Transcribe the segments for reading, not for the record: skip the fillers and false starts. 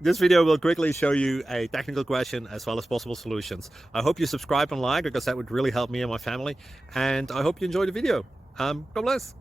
This video will quickly show you a technical question as well as possible solutions. I hope you subscribe and like, because that would really help me and my family. And I hope you enjoy the video. God bless.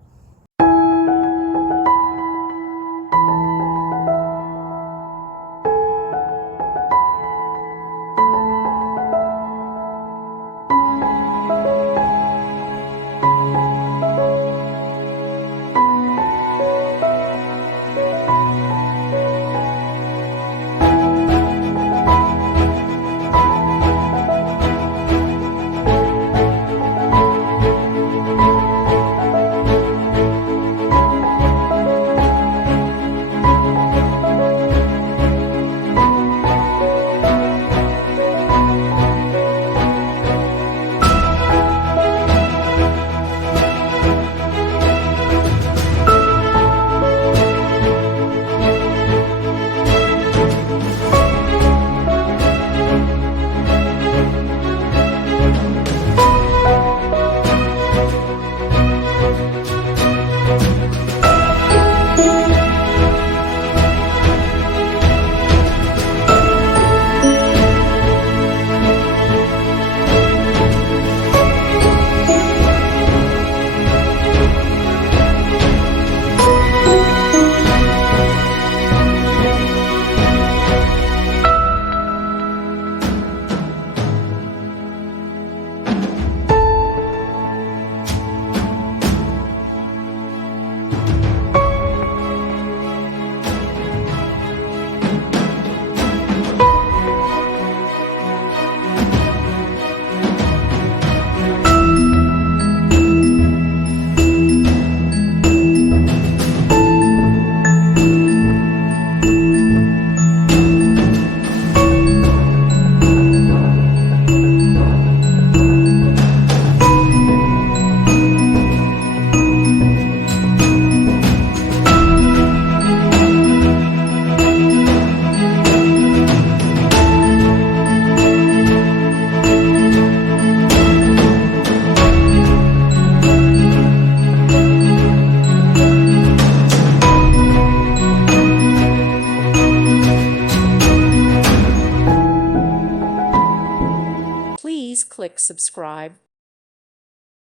Please click subscribe.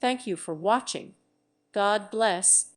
Thank you for watching. God bless.